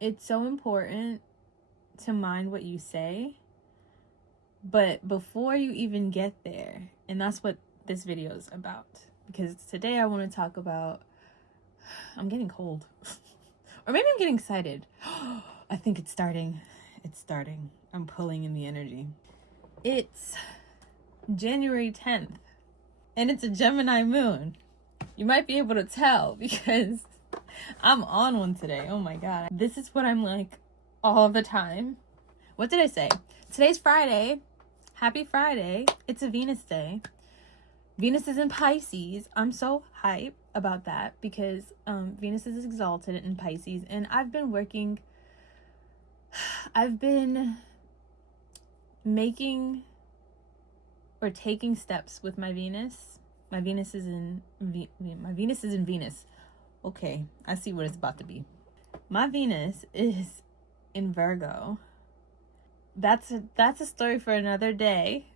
it's so important to mind what you say, but before you even get there, and that's what this video is about, because today I want to talk about, I'm getting cold or maybe I'm getting excited. I think it's starting. I'm pulling in the energy. It's January 10th and it's a Gemini moon. You might be able to tell because I'm on one today. Oh my god, this is what I'm like all the time. What did I say? Today's Friday. Happy Friday. It's a Venus day. Venus is in Pisces. I'm so hype about that because Venus is exalted in Pisces, and I've been making or taking steps with my Venus. My Venus is in Venus. Okay, I see what it's about to be. My Venus is in Virgo. That's a story for another day.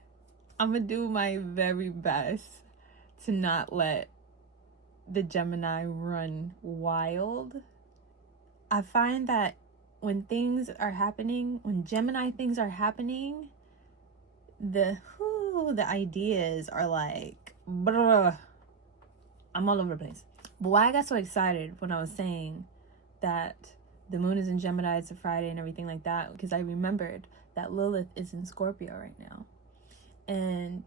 I'm gonna do my very best to not let the Gemini run wild. I find that when Gemini things are happening, the ideas are like, blah, I'm all over the place. But why I got so excited when I was saying that the moon is in Gemini, it's a Friday and everything like that, because I remembered that Lilith is in Scorpio right now. And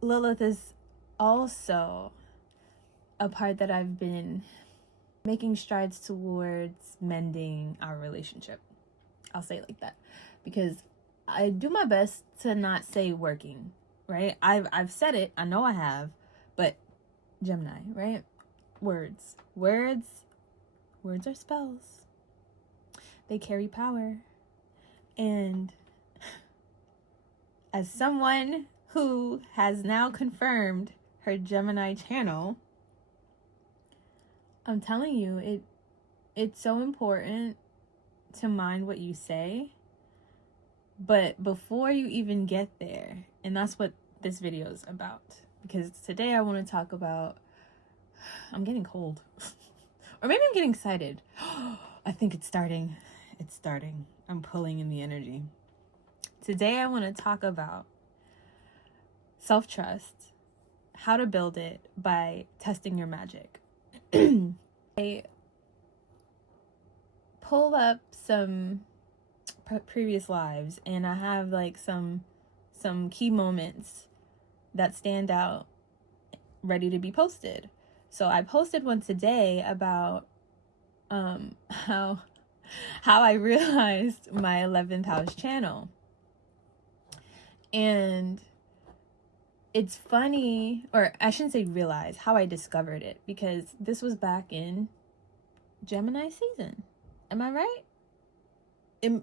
Lilith is also a part that I've been making strides towards mending our relationship. I'll say it like that, because I do my best to not say working, right? I've said it, I know I have, but Gemini, right? Words are spells. They carry power. And as someone who has now confirmed her Gemini channel, I'm telling you, it's so important to mind what you say, but before you even get there, and that's what this video is about, because today I want to talk about, I'm getting cold or maybe I'm getting excited. I think it's starting. I'm pulling in the energy. Today I want to talk about self-trust, how to build it by testing your magic. I pulled up some previous lives, and I have like some key moments that stand out ready to be posted. So I posted one today about how I realized my 11th house channel. And it's funny, or I shouldn't say realize, how I discovered it, because this was back in Gemini season. Am I right?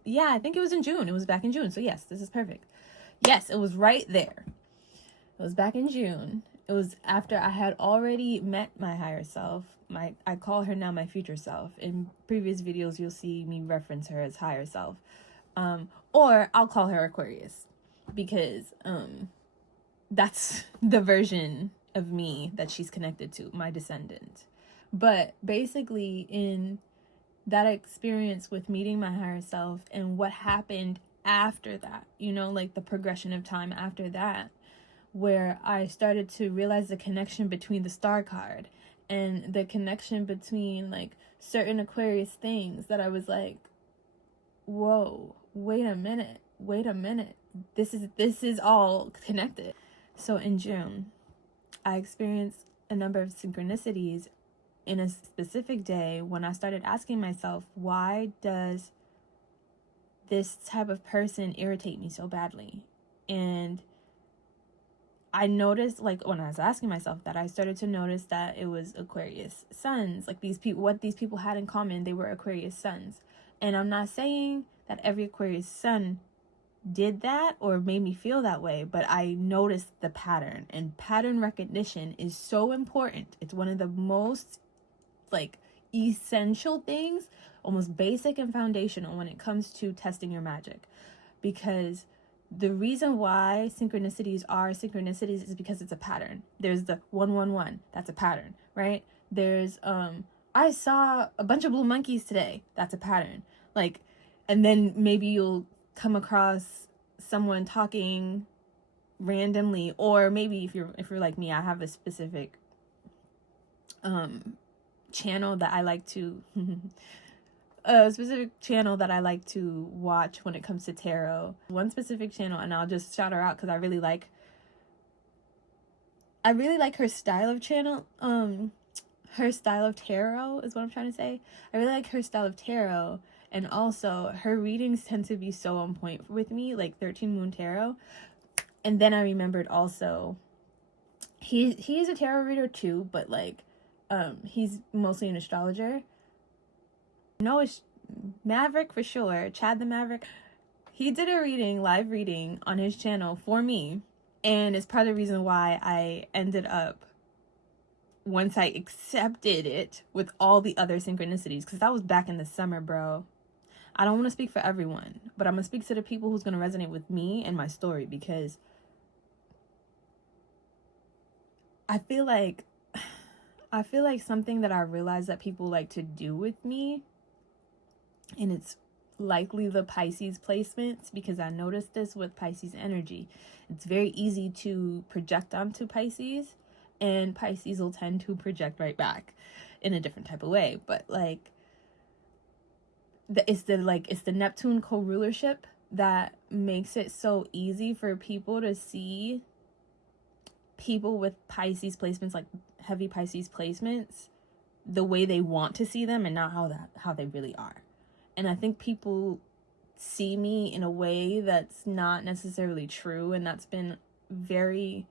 Yeah, I think it was in June. It was back in June. So yes, this is perfect. Yes, it was right there. It was back in June. It was after I had already met my higher self. I call her now my future self. In previous videos, you'll see me reference her as higher self. Or I'll call her Aquarius, because that's the version of me that she's connected to, my descendant. But basically, in that experience with meeting my higher self and what happened after that, like the progression of time after that, where I started to realize the connection between the star card and the connection between like certain Aquarius things, that I was like, whoa, wait a minute. This is all connected. So in June, I experienced a number of synchronicities in a specific day when I started asking myself, why does this type of person irritate me so badly? And I noticed, like, when I was asking myself that, I started to notice that it was Aquarius suns. Like, what these people had in common, they were Aquarius suns. And I'm not saying that every Aquarius sun did that or made me feel that way, but I noticed the pattern, and pattern recognition is so important. It's one of the most like essential things, almost basic and foundational when it comes to testing your magic, because the reason why synchronicities are synchronicities is because it's a pattern. There's the 111, that's a pattern, right? There's I saw a bunch of blue monkeys today. That's a pattern. Like, and then maybe you'll come across someone talking randomly, or maybe if you're like me, I have a specific channel that I like to a specific channel that I like to watch when it comes to tarot. One specific channel, and I'll just shout her out because I really like her style of channel. Her style of tarot is what I'm trying to say. I really like her style of tarot, and also her readings tend to be so on point with me, like 13 Moon Tarot. And then I remembered also he is a tarot reader too, but like he's mostly an astrologer. No, it's Maverick for sure, Chad the Maverick. He did a live reading on his channel for me, and it's part of the reason why I ended up, once I accepted it with all the other synchronicities, because that was back in the summer, bro. I don't want to speak for everyone, but I'm going to speak to the people who's going to resonate with me and my story, because I feel like something that I realized that people like to do with me, and it's likely the Pisces placements, because I noticed this with Pisces energy. It's very easy to project onto Pisces, and Pisces will tend to project right back in a different type of way. But like, it's the Neptune co-rulership that makes it so easy for people to see people with Pisces placements, like heavy Pisces placements, the way they want to see them and not how they really are. And I think people see me in a way that's not necessarily true, and that's been very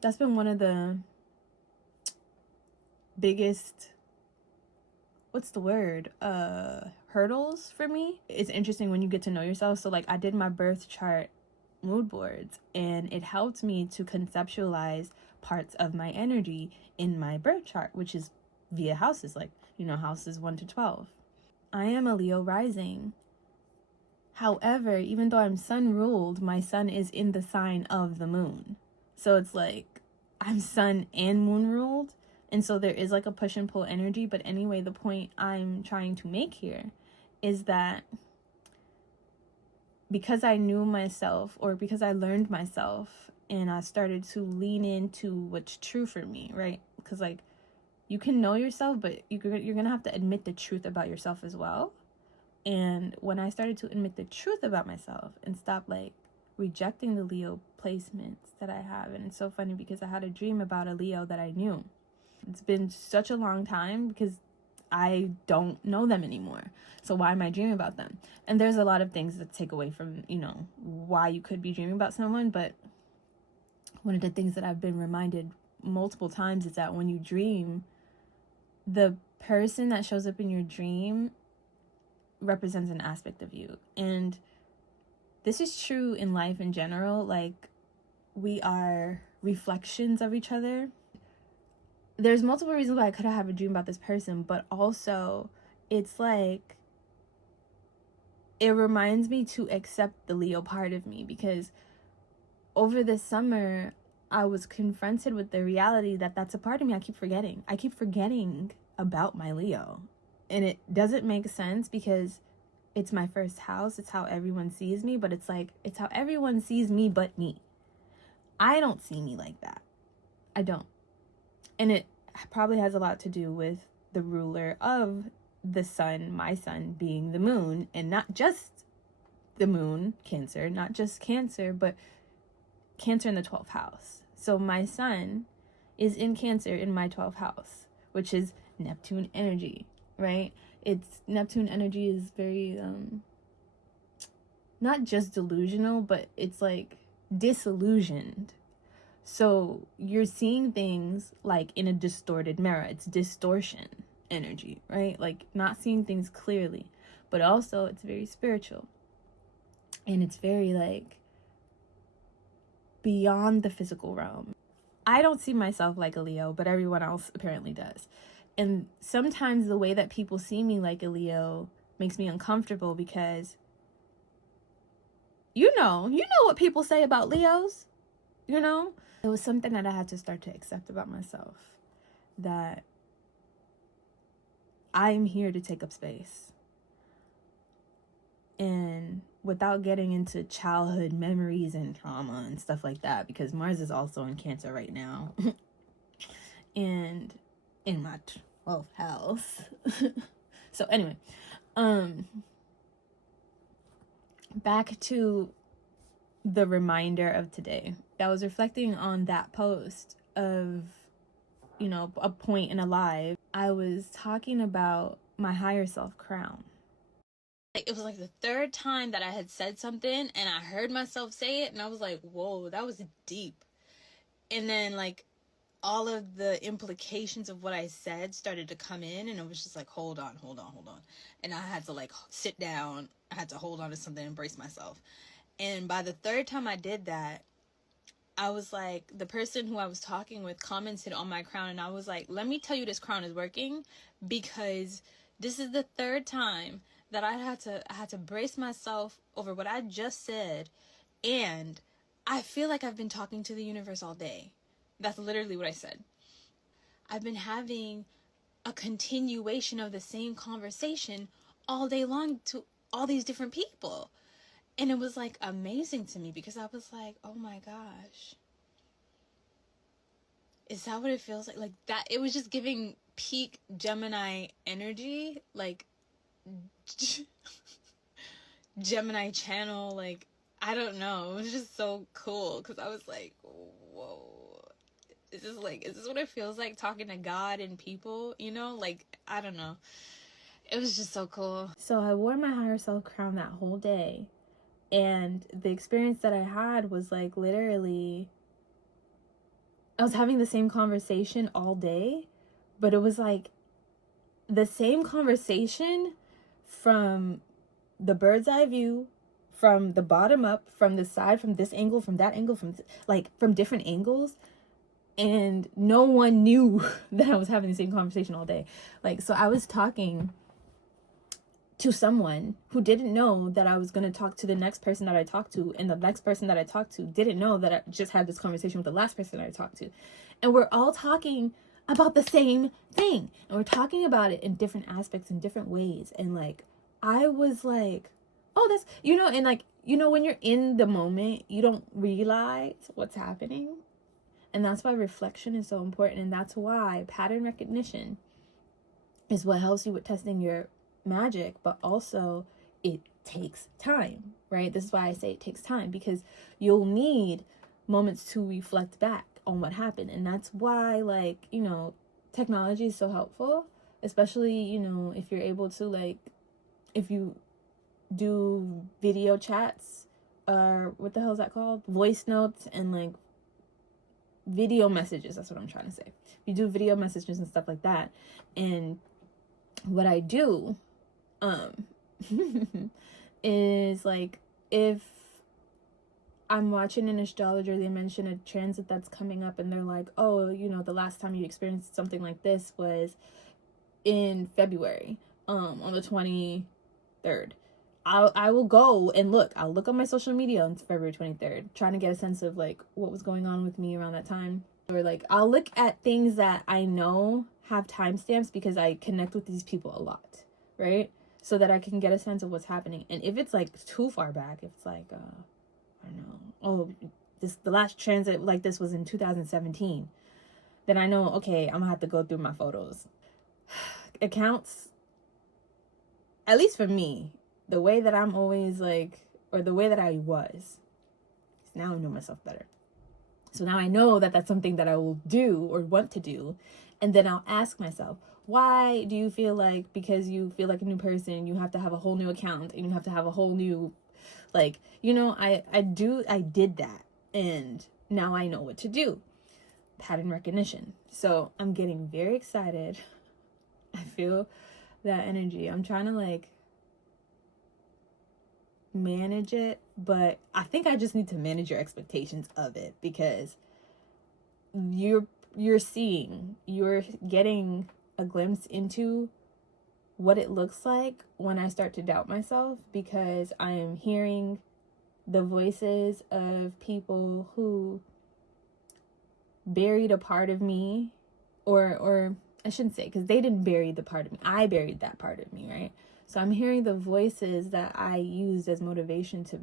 that's been one of the biggest, what's the word, hurdles for me. It's interesting when you get to know yourself. So like, I did my birth chart mood boards, and it helped me to conceptualize parts of my energy in my birth chart, which is via houses, like, houses 1 to 12. I am a Leo rising. However, even though I'm sun ruled, my sun is in the sign of the moon. So it's like I'm sun and moon ruled. And so there is like a push and pull energy. But anyway, the point I'm trying to make here is that because I knew myself, or because I learned myself, and I started to lean into what's true for me, right? Because like, you can know yourself, but you're going to have to admit the truth about yourself as well. And when I started to admit the truth about myself and stop like rejecting the Leo placements that I have, and it's so funny because I had a dream about a Leo that I knew. It's been such a long time because I don't know them anymore. So why am I dreaming about them? And there's a lot of things that take away from, why you could be dreaming about someone. But one of the things that I've been reminded multiple times is that when you dream, the person that shows up in your dream represents an aspect of you. And this is true in life in general. Like, we are reflections of each other. There's multiple reasons why I could have a dream about this person, but also it's like, it reminds me to accept the Leo part of me, because over the summer, I was confronted with the reality that that's a part of me I keep forgetting. I keep forgetting about my Leo. And it doesn't make sense because it's my first house. It's how everyone sees me, but it's like, it's how everyone sees me but me. I don't see me like that. I don't. And it probably has a lot to do with the ruler of the sun, my sun, being the moon, and not just the moon, Cancer, not just Cancer, but Cancer in the 12th house. So my sun is in Cancer in my 12th house, which is Neptune energy, right? It's Neptune energy is very not just delusional, but it's like disillusioned. So you're seeing things like in a distorted mirror. It's distortion energy, right? Like not seeing things clearly, but also it's very spiritual, and it's very like beyond the physical realm. I don't see myself like a Leo, but everyone else apparently does. And sometimes the way that people see me like a Leo makes me uncomfortable, because you know what people say about Leos, It was something that I had to start to accept about myself, that I'm here to take up space. And without getting into childhood memories and trauma and stuff like that, because Mars is also in Cancer right now. And in my 12th house. So anyway, back to the reminder of today. I was reflecting on that post of, you know, a point in a live. I was talking about my higher self crown. It was like the third time that I had said something and I heard myself say it and I was like, whoa, that was deep. And then like all of the implications of what I said started to come in, and it was just like, hold on. And I had to like sit down. I had to hold on to something and brace myself. And by the third time I did that, I was like, the person who I was talking with commented on my crown, and I was like, let me tell you this crown is working, because this is the third time that I had to brace myself over what I just said, and I feel like I've been talking to the universe all day. That's literally what I said. I've been having a continuation of the same conversation all day long to all these different people. And it was like amazing to me, because I was like, oh my gosh. Is that what it feels like? Like that, it was just giving peak Gemini energy, like Gemini channel, like, I don't know. It was just so cool, because I was like, whoa. Is this what it feels like talking to God and people, you know? Like, I don't know. It was just so cool. So I wore my higher self crown that whole day. And the experience that I had was like literally, I was having the same conversation all day, but it was like the same conversation from the bird's eye view, from the bottom up, from the side, from this angle, from that angle, from different angles. And no one knew that I was having the same conversation all day. Like, so I was talking to someone who didn't know that I was going to talk to the next person that I talked to. And the next person that I talked to didn't know that I just had this conversation with the last person that I talked to. And we're all talking about the same thing. And we're talking about it in different aspects, in different ways. And like, I was like, oh, that's, you know, and like, you know, when you're in the moment, you don't realize what's happening. And that's why reflection is so important. And that's why pattern recognition is what helps you with testing your magic. But also, it takes time, right? This is why I say it takes time, because you'll need moments to reflect back on what happened. And that's why, like, you know, technology is so helpful, especially, you know, if you're able to, like, if you do video chats, or what the hell is that called? Voice notes and like video messages. That's what I'm trying to say. You do video messages and stuff like that. And what I do is like, if I'm watching an astrologer, they mention a transit that's coming up, and they're like, oh, you know, the last time you experienced something like this was in February, on the 23rd. I will go and look. I'll look on my social media on February 23rd, trying to get a sense of like what was going on with me around that time. Or like, I'll look at things that I know have timestamps, because I connect with these people a lot, right? So that I can get a sense of what's happening. And if it's like too far back, if it's like, I don't know, oh, the last transit like this was in 2017, then I know, okay, I'm gonna have to go through my photos. Accounts, at least for me, the way that I'm always like, or the way that I was, now I know myself better. So now I know that that's something that I will do or want to do. And then I'll ask myself, why do you feel like, because you feel like a new person, you have to have a whole new account and you have to have a whole new, like, you know, I did that. And now I know what to do. Pattern recognition. So I'm getting very excited. I feel that energy. I'm trying to like manage it, but I think I just need to manage your expectations of it, because you're getting a glimpse into what it looks like when I start to doubt myself, because I am hearing the voices of people who buried a part of me, or I shouldn't say, because they didn't bury the part of me. I buried that part of me, right? So I'm hearing the voices that I used as motivation to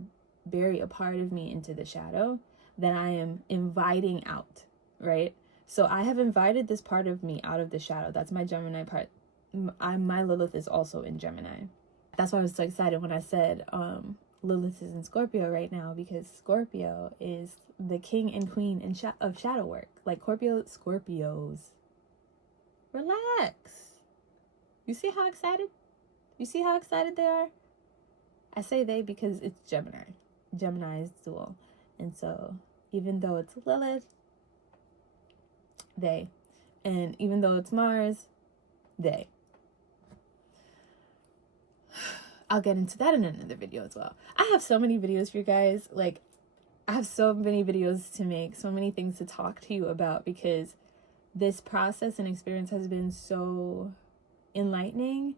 bury a part of me into the shadow that I am inviting out, right? So I have invited this part of me out of the shadow. That's my Gemini part. My Lilith is also in Gemini. That's why I was so excited when I said Lilith is in Scorpio right now, because Scorpio is the king and queen of shadow work. Like Scorpios. Relax. You see how excited? You see how excited they are? I say they because it's Gemini. Gemini is dual. And so even though it's Lilith, they. And even though it's Mars, they. I'll get into that in another video as well. I have so many videos for you guys. Like, I have so many videos to make, so many things to talk to you about, because this process and experience has been so enlightening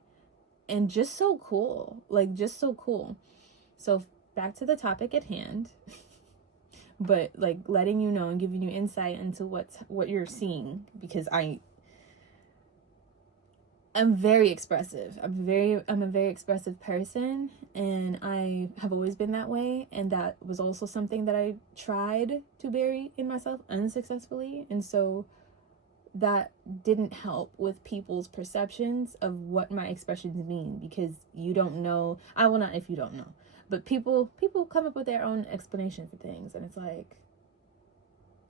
and just so cool. Like, just so cool. So back to the topic at hand. But like letting you know and giving you insight into what you're seeing, because I'm very expressive. I'm a very expressive person, and I have always been that way. And that was also something that I tried to bury in myself unsuccessfully. And so that didn't help with people's perceptions of what my expressions mean, because you don't know. I will not, if you don't know, but people come up with their own explanation for things. And it's like,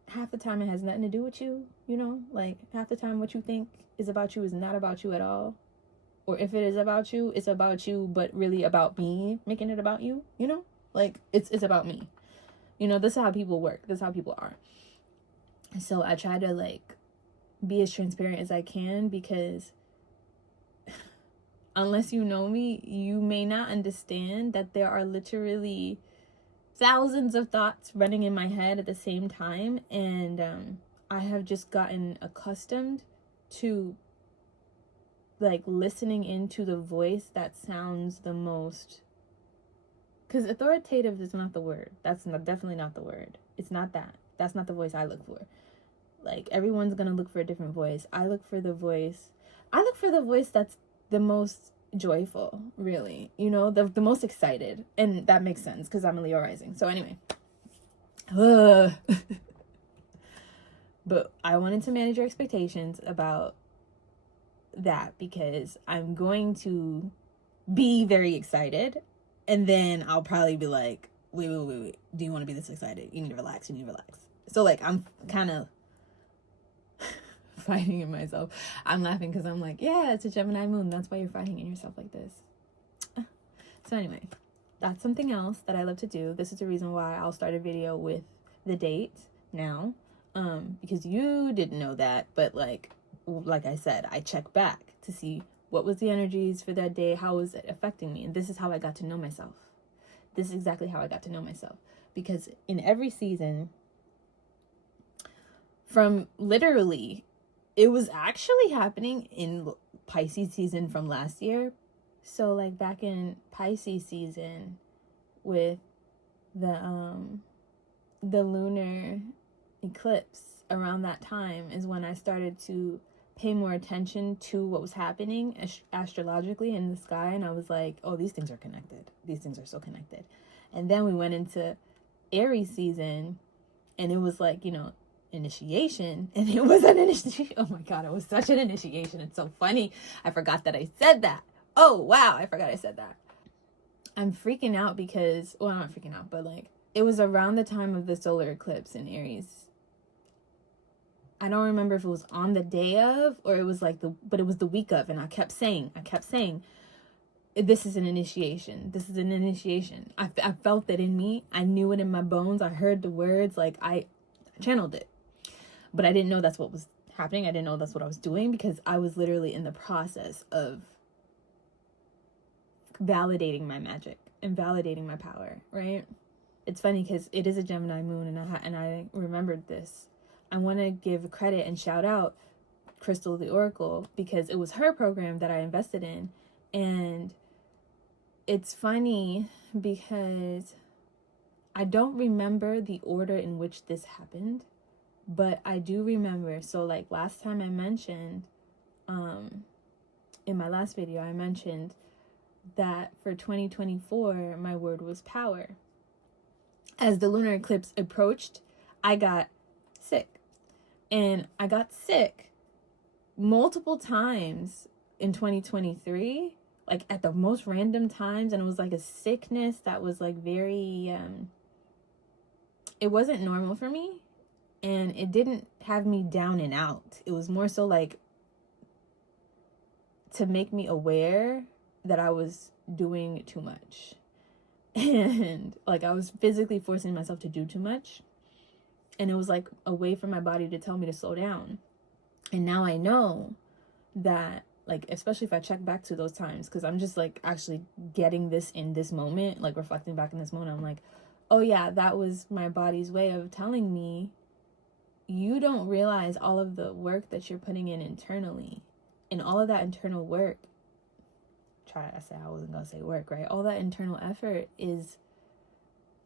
half the time it has nothing to do with you, you know? Like, half the time what you think is about you is not about you at all. Or if it is about you, it's about you, but really about me making it about you, you know? Like, it's about me. You know, this is how people work. This is how people are. So I try to, like, be as transparent as I can, because unless you know me, you may not understand that there are literally thousands of thoughts running in my head at the same time. And I have just gotten accustomed to like listening into the voice that sounds the most, because authoritative is not the word. Definitely not the word. It's not that. That's not the voice I look for. Like, everyone's gonna look for a different voice. I look for the voice that's the most joyful, really, you know, the most excited. And that makes sense because I'm a Leo rising. So anyway, but I wanted to manage your expectations about that, because I'm going to be very excited, and then I'll probably be like, wait, do you want to be this excited? You need to relax. So like, I'm kind of fighting in myself. I'm laughing because I'm like, yeah, it's a Gemini moon. That's why you're fighting in yourself like this. So anyway, that's something else that I love to do. This is the reason why I'll start a video with the date now, because you didn't know that, but like I said, I check back to see what was the energies for that day, how was it affecting me, and this is how I got to know myself. This is exactly how I got to know myself, because in every season, from literally, it was actually happening in Pisces season from last year. So like back in Pisces season with the lunar eclipse, around that time is when I started to pay more attention to what was happening astrologically in the sky. And I was like, oh, these things are connected. These things are so connected. And then we went into Aries season, and it was like, you know, initiation, and it was an initiation. Oh my god, it was such an initiation. It's so funny. I forgot that I said that. Oh wow, I forgot I said that. I'm freaking out because, well, I'm not freaking out, but like, it was around the time of the solar eclipse in Aries. I don't remember if it was on the day of, or it was like but it was the week of, and I kept saying, this is an initiation. This is an initiation. I felt it in me. I knew it in my bones. I heard the words, like I channeled it. But I didn't know that's what was happening. I didn't know that's what I was doing, because I was literally in the process of validating my magic and validating my power, right? It's funny because it is a Gemini moon, and I remembered this. I want to give credit and shout out Crystal the Oracle, because it was her program that I invested in. And it's funny because I don't remember the order in which this happened, but I do remember. So like last time I mentioned, in my last video, I mentioned that for 2024, my word was power. As the lunar eclipse approached, I got sick. And I got sick multiple times in 2023, like at the most random times. And it was like a sickness that was like very, it wasn't normal for me. And it didn't have me down and out. It was more so like to make me aware that I was doing too much. And like I was physically forcing myself to do too much. And it was like a way for my body to tell me to slow down. And now I know that, like, especially if I check back to those times, because I'm just like actually getting this in this moment, like reflecting back in this moment, I'm like, oh yeah, that was my body's way of telling me, you don't realize all of the work that you're putting in internally. And all of that internal work, I wasn't gonna say work, right? All that internal effort is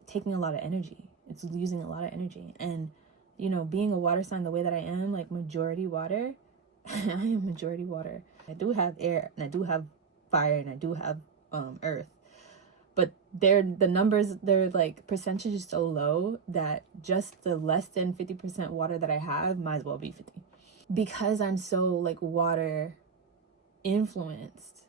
taking a lot of energy. It's using a lot of energy. And, you know, being a water sign the way that I am, like majority water, I am majority water. I do have air, and I do have fire, and I do have earth. But the numbers, they're like percentage is so low that just the less than 50% water that I have might as well be 50. Because I'm so like water influenced,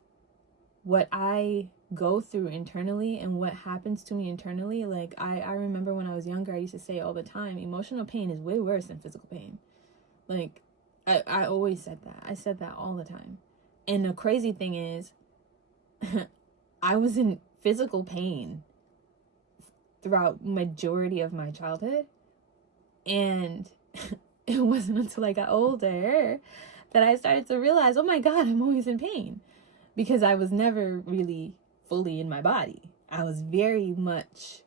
what I go through internally and what happens to me internally, like I remember when I was younger, I used to say all the time, emotional pain is way worse than physical pain. Like I always said that. I said that all the time. And the crazy thing is I was in physical pain throughout majority of my childhood, and it wasn't until I got older that I started to realize, oh my God, I'm always in pain, because I was never really fully in my body. I was very much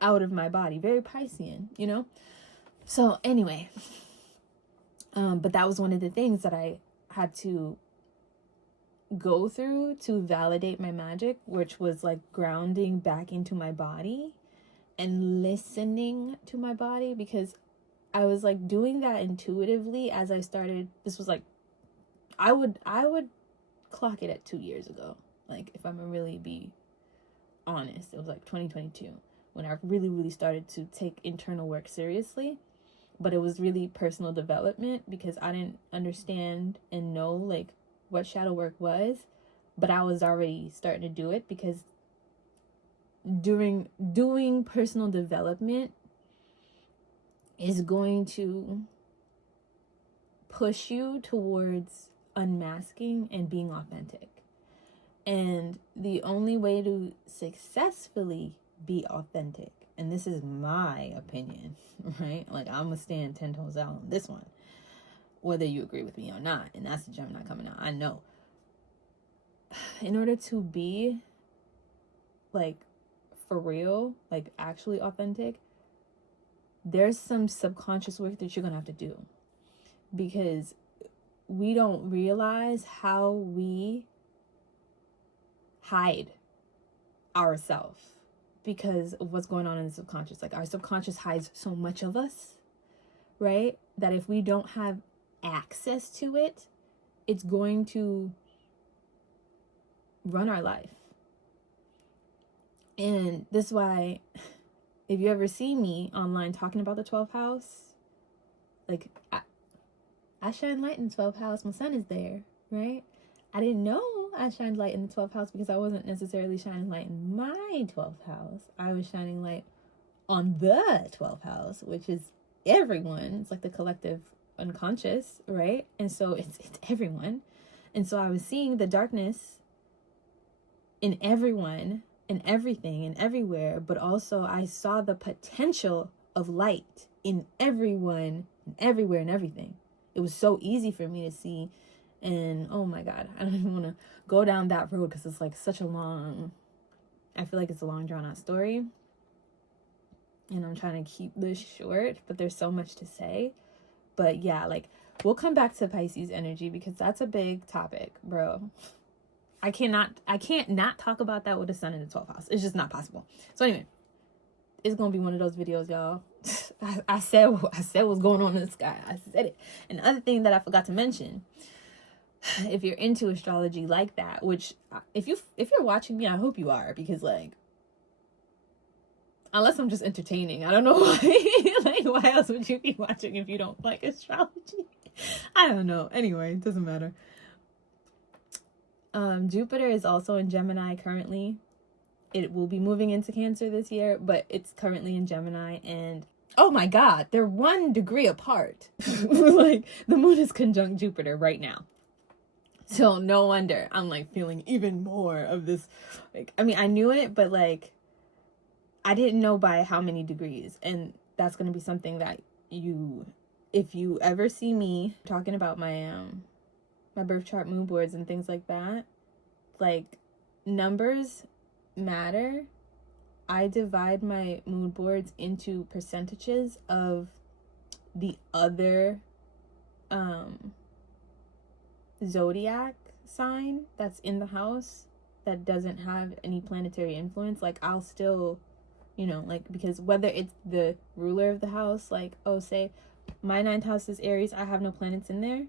out of my body, very Piscean, you know? So anyway, but that was one of the things that I had to go through to validate my magic, which was like grounding back into my body and listening to my body, because I was like doing that intuitively as I started. This was like, I would clock it at 2 years ago. Like, if I'm gonna really be honest, it was like 2022 when I really started to take internal work seriously. But it was really personal development, because I didn't understand and know like what shadow work was, but I was already starting to do it, because doing personal development is going to push you towards unmasking and being authentic. And the only way to successfully be authentic, and this is my opinion, right? Like, I'm gonna stand 10 toes out on this one, whether you agree with me or not. And that's the Gemini coming out. I know. In order to be like for real, like actually authentic, there's some subconscious work that you're gonna have to do, because we don't realize how we hide ourselves because of what's going on in the subconscious. Like, our subconscious hides so much of us, right? That if we don't have access to it, it's going to run our life. And this is why, if you ever see me online talking about the 12th house, like, I shine light in the 12th house. My sun is there, right? I didn't know I shined light in the 12th house because I wasn't necessarily shining light in my 12th house. I was shining light on the 12th house, which is everyone. It's like the collective unconscious, right? And so it's everyone. And so I was seeing the darkness in everyone and everything and everywhere, but also I saw the potential of light in everyone and everywhere and everything. It was so easy for me to see. And oh my God, I don't even want to go down that road, because it's like such a long, I feel like it's a long drawn out story, and I'm trying to keep this short, but there's so much to say. But yeah, like, we'll come back to Pisces energy, because that's a big topic, bro. I can't not talk about that with the sun in the 12th house. It's just not possible. So anyway, it's gonna be one of those videos, y'all. I said what's going on in the sky. I said it. And the other thing that I forgot to mention if you're into astrology like that, which if you're watching me, I hope you are, because like, unless I'm just entertaining, I don't know why. Like, why else would you be watching if you don't like astrology? I don't know. Anyway, it doesn't matter. Jupiter is also in Gemini currently. It will be moving into Cancer this year, but it's currently in Gemini, and oh my God, they're 1 degree apart. Like, the moon is conjunct Jupiter right now. So no wonder I'm like feeling even more of this. Like, I mean, I knew it, but like, I didn't know by how many degrees. And that's going to be something that if you ever see me talking about my birth chart moon boards and things like that, like, numbers matter. I divide my mood boards into percentages of the other zodiac sign that's in the house that doesn't have any planetary influence. Like, I'll still, like, because whether it's the ruler of the house, like, oh, say my 9th house is Aries, I have no planets in there,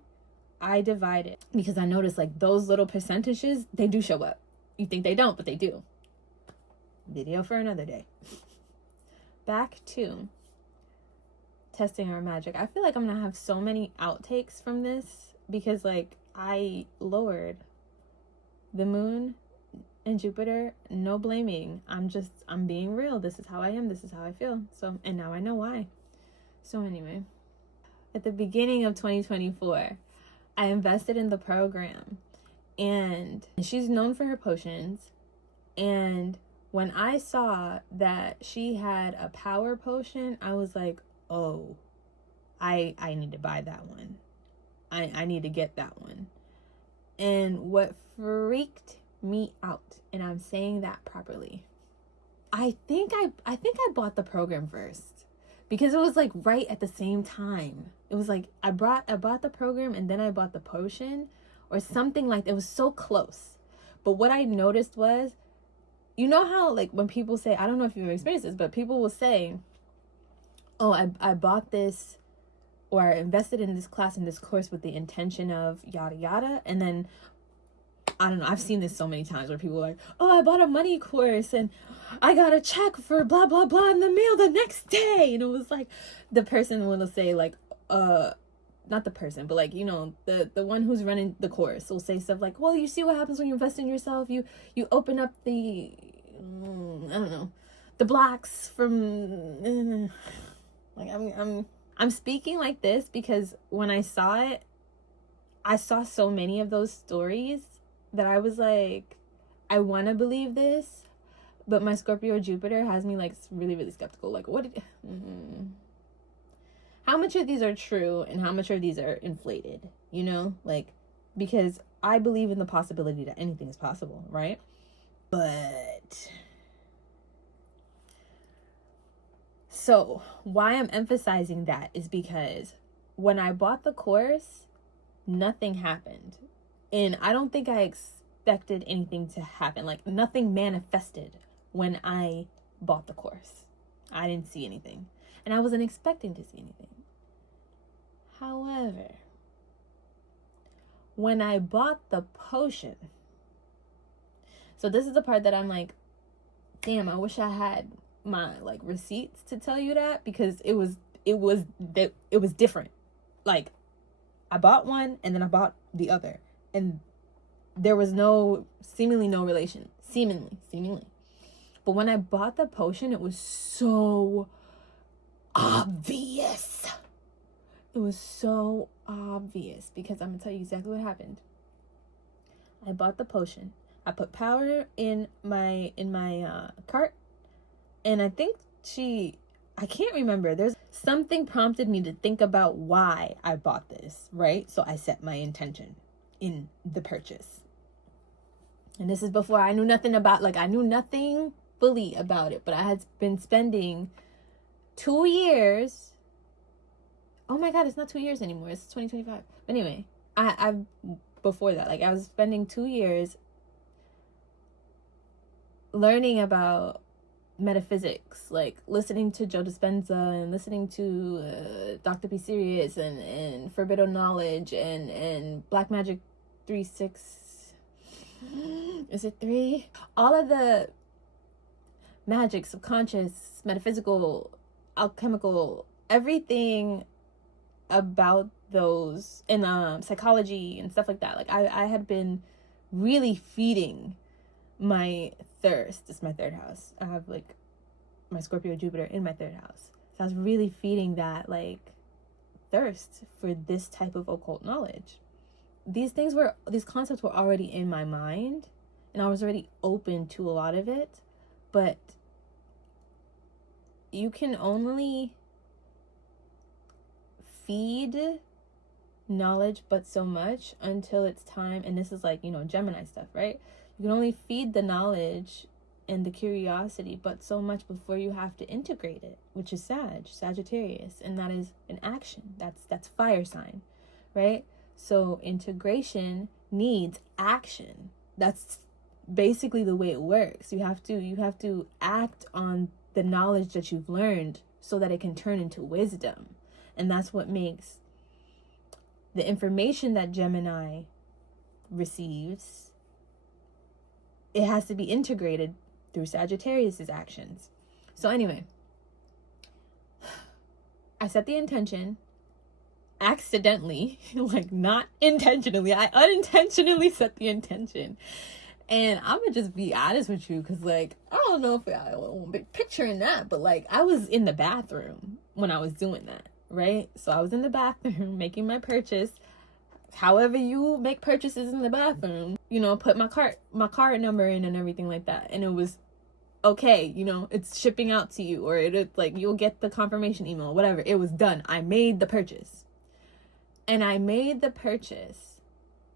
I divide it because I notice like those little percentages, they do show up. You think they don't, but they do. Video for another day. Back to testing our magic. I feel like I'm gonna have so many outtakes from this because like I lowered the moon and Jupiter. No blaming. I'm being real. This is how I am. This is how I feel. So, and now I know why. So anyway, at the beginning of 2024, I invested in the program, and she's known for her potions. And when I saw that she had a power potion, I was like, oh, I need to buy that one. I need to get that one. And what freaked me out, and I'm saying that properly, I think I bought the program first, because it was like right at the same time. It was like I bought the program and then I bought the potion or something like that. It was so close. But what I noticed was, you know how like when people say, I don't know if you've experienced this, but people will say, oh, I bought this or I invested in this class, in this course with the intention of yada yada. And then, I don't know, I've seen this so many times where people are like, oh, I bought a money course and I got a check for blah, blah, blah in the mail the next day. And it was like, the person will say like, not the person, but like, the one who's running the course will say stuff like, well, you see what happens when you invest in yourself. You open up the, I don't know, the blocks from, like, I'm speaking like this because when I saw it, I saw so many of those stories that I was like, I want to believe this, but my Scorpio Jupiter has me like really, really skeptical. Like, how much of these are true and how much of these are inflated, like, because I believe in the possibility that anything is possible, right? But so why I'm emphasizing that is because when I bought the course, nothing happened. And I don't think I expected anything to happen. Like, nothing manifested when I bought the course. I didn't see anything. And I wasn't expecting to see anything. However, when I bought the potion, so this is the part that I'm like, damn, I wish I had my like receipts to tell you that, because it was different. Like, I bought one and then I bought the other, and there was seemingly no relation. Seemingly. But when I bought the potion, it was so obvious. It was so obvious, because I'm gonna tell you exactly what happened. I bought the potion. I put power in my cart, and I think I can't remember. There's something prompted me to think about why I bought this, right? So I set my intention in the purchase. And this is before I knew nothing about, like, I knew nothing fully about it, but I had been spending 2 years. Oh my God, it's not 2 years anymore. It's 2025. But anyway, I before that, like, I was spending 2 years learning about metaphysics, like listening to Joe Dispenza and listening to Dr. P. Sirius and Forbidden Knowledge and Black Magic 3, 6. Is it 3? All of the magic, subconscious, metaphysical, alchemical, everything about those, and psychology and stuff like that. Like I had been really feeding my thirst. It's my third house. I have like my Scorpio Jupiter in my third house. So I was really feeding that like thirst for this type of occult knowledge. These concepts were already in my mind, and I was already open to a lot of it, but you can only feed knowledge but so much until it's time. And this is like, Gemini stuff, right? You can only feed the knowledge and the curiosity but so much before you have to integrate it, which is Sagittarius, and that is an action. That's fire sign, right? So integration needs action. That's basically the way it works. You have to act on the knowledge that you've learned so that it can turn into wisdom. And that's what makes the information that Gemini receives, it has to be integrated through Sagittarius's actions. So anyway, I set the intention accidentally, like not intentionally. I unintentionally set the intention. And I'm gonna just be honest with you, because like, I don't know if I won't be picturing that, but like, I was in the bathroom when I was doing that, right? So I was in the bathroom making my purchase. However you make purchases in the bathroom, put my card number in and everything like that. And it was okay, it's shipping out to you, or it's like, you'll get the confirmation email, whatever. It was done. I made the purchase. And I made the purchase.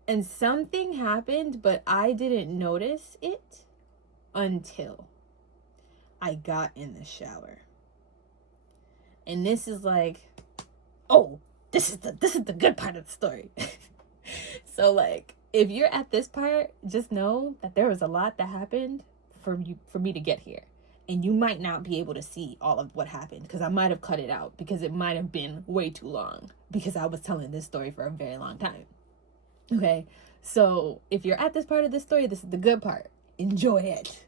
And something happened, but I didn't notice it until I got in the shower. And this is like, oh, this is the good part of the story. So like, if you're at this part, just know that there was a lot that happened for me to get here. And you might not be able to see all of what happened, because I might have cut it out, because it might have been way too long, because I was telling this story for a very long time. Okay, so if you're at this part of the story, this is the good part. Enjoy it.